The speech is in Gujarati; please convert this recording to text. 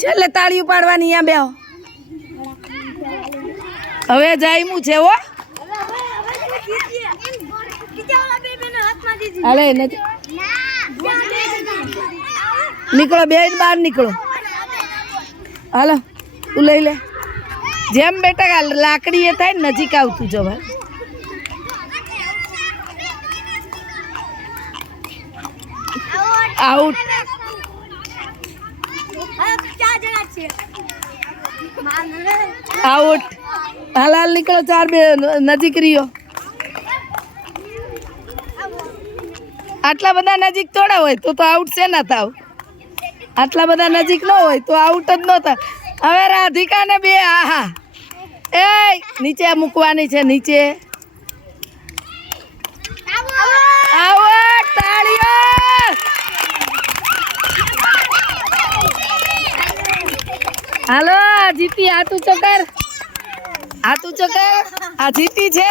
છેલ્લે તાળીઓ પાડવાની અહીંયા બેહો. હવે જાયમું છે હો. હાલે નીકળો, બે બહાર નીકળો. હાલો તું લઈ લે. જેમ બેટા લાકડી એ થાય ને નજીક આવતું જવા. આઉટ. આઉટ. હાલ હાલ નીકળો, 4 બે નજીક રહ્યો. આટલા બધા નજીક થોડા હોય તો આઉટ છે ના થાવ. આટલા બધા નજીક ન હોય તો આઉટ જ ન થાય. હવે રાધિકાને બે. આહા એ નીચે મૂકવાની છે, નીચે. આઉટ. તાળીઓ. હાલો જીતી. હાથ ઊંચો કર, હાથ ઊંચો કર. આ જીતી છે.